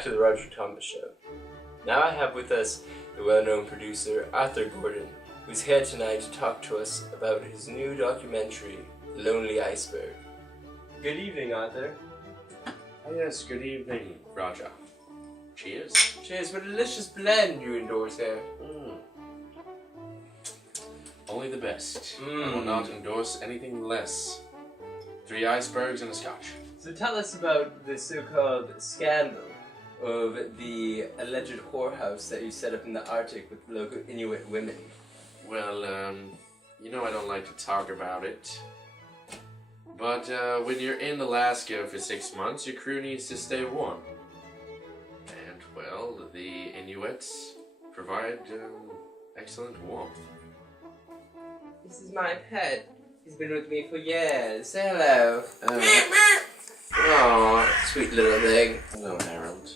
back to the Rodrick Show. Now I have with us the well-known producer Arthur Gordon, who's here tonight to talk to us about his new documentary, Lonley Iceburg. Good evening, Arthur. Oh yes, good evening, Roger. Cheers. Cheers, what a delicious blend you endorse here. Only the best. I will not endorse anything less. 3 icebergs and a scotch. So tell us about the so-called scandal of the alleged whorehouse that you set up in the Arctic with local Inuit women. Well, you know I don't like to talk about it. But when you're in Alaska for 6 months, your crew needs to stay warm. And, well, the Inuits provide excellent warmth. This is my pet. He's been with me for years. Say hello. Aw, sweet little thing. Hello, Harold.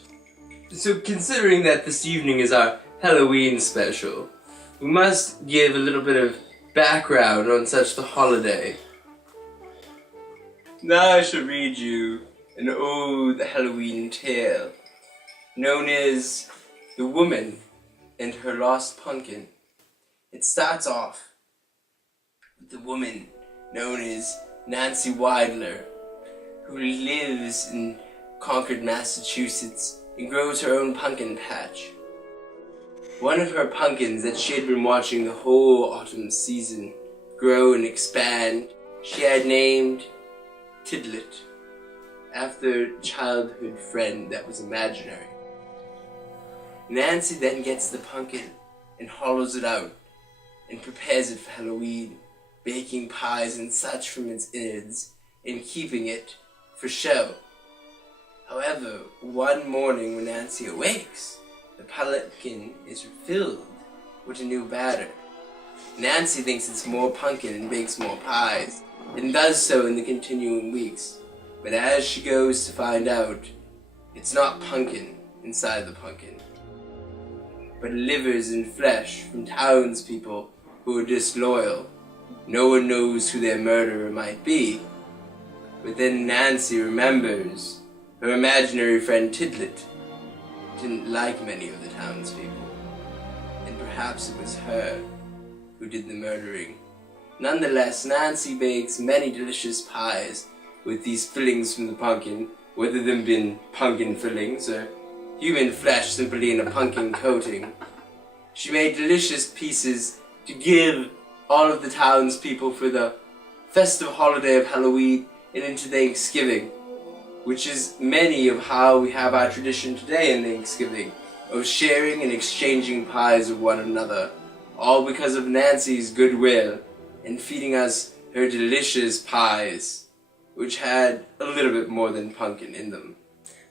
So considering that this evening is our Halloween special, we must give a little bit of background on such the holiday. Now I shall read you an old Halloween tale, known as The Woman and Her Lost Pumpkin. It starts off with the woman known as Nancy Weidler, who lives in Concord, Massachusetts, and grows her own pumpkin patch. One of her pumpkins that she had been watching the whole autumn season grow and expand, she had named Tidlet, after a childhood friend that was imaginary. Nancy then gets the pumpkin and hollows it out and prepares it for Halloween, baking pies and such from its innards and keeping it for show. However, one morning when Nancy awakes, the pumpkin is filled with a new batter. Nancy thinks it's more pumpkin and bakes more pies, and does so in the continuing weeks. But as she goes to find out, it's not pumpkin inside the pumpkin, but livers and flesh from townspeople who are disloyal. No one knows who their murderer might be. But then Nancy remembers her imaginary friend Tidlet didn't like many of the townspeople, and perhaps it was her who did the murdering. Nonetheless, Nancy bakes many delicious pies with these fillings from the pumpkin, whether them been pumpkin fillings or human flesh simply in a pumpkin coating. She made delicious pieces to give all of the townspeople for the festive holiday of Halloween and into Thanksgiving, which is many of how we have our tradition today in Thanksgiving, of sharing and exchanging pies with one another, all because of Nancy's goodwill and feeding us her delicious pies, which had a little bit more than pumpkin in them.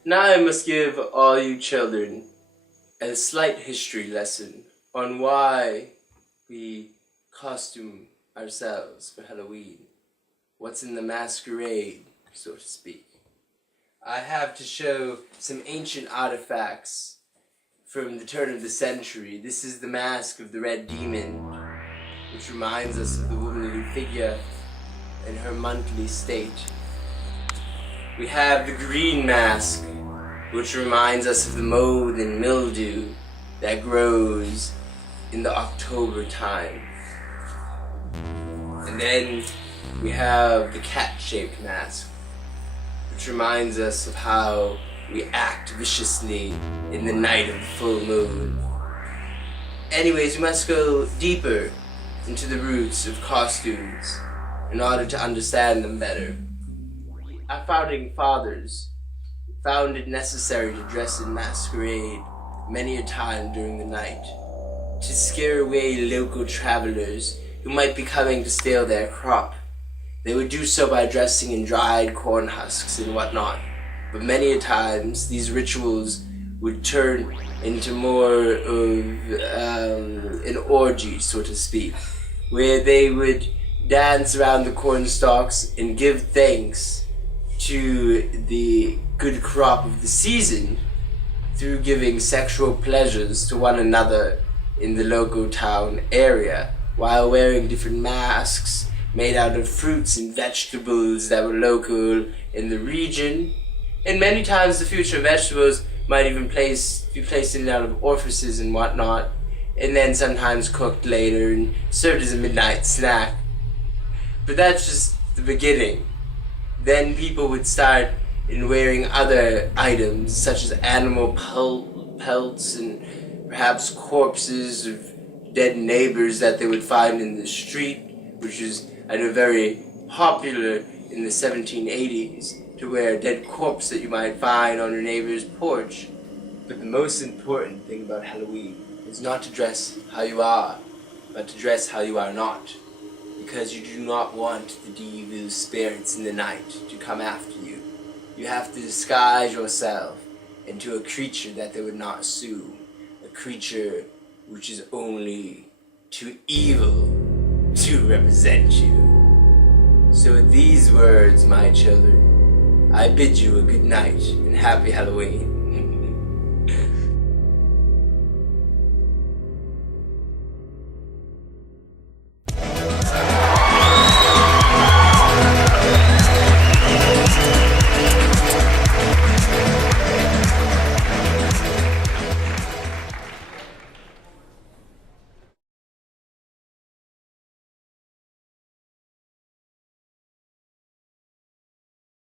Now I must give all you children a slight history lesson on why we costume ourselves for Halloween. What's in the masquerade, so to speak. I have to show some ancient artifacts from the turn of the century. This is the mask of the Red Demon, which reminds us of the womanly figure in her monthly state. We have the green mask, which reminds us of the mold and mildew that grows in the October time. And then we have the cat-shaped mask, which reminds us of how we act viciously in the night of the full moon. Anyways, we must go deeper into the roots of costumes in order to understand them better. Our founding fathers found it necessary to dress in masquerade many a time during the night, to scare away local travelers who might be coming to steal their crop. They would do so by dressing in dried corn husks and whatnot, but many a times these rituals would turn into more of an orgy, so to speak, where they would dance around the corn stalks and give thanks to the good crop of the season through giving sexual pleasures to one another in the local town area, while wearing different masks made out of fruits and vegetables that were local in the region. And many times the future vegetables might even be placed in and out of orifices and whatnot, and then sometimes cooked later and served as a midnight snack. But that's just the beginning. Then people would start in wearing other items, such as animal pelts and perhaps corpses of dead neighbors that they would find in the street, which is, I know, very popular in the 1780s, to wear a dead corpse that you might find on your neighbor's porch. But the most important thing about Halloween is not to dress how you are, but to dress how you are not. Because you do not want the evil spirits in the night to come after you. You have to disguise yourself into a creature that they would not assume. A creature which is only too evil to represent you. So with these words, my children, I bid you a good night and happy Halloween.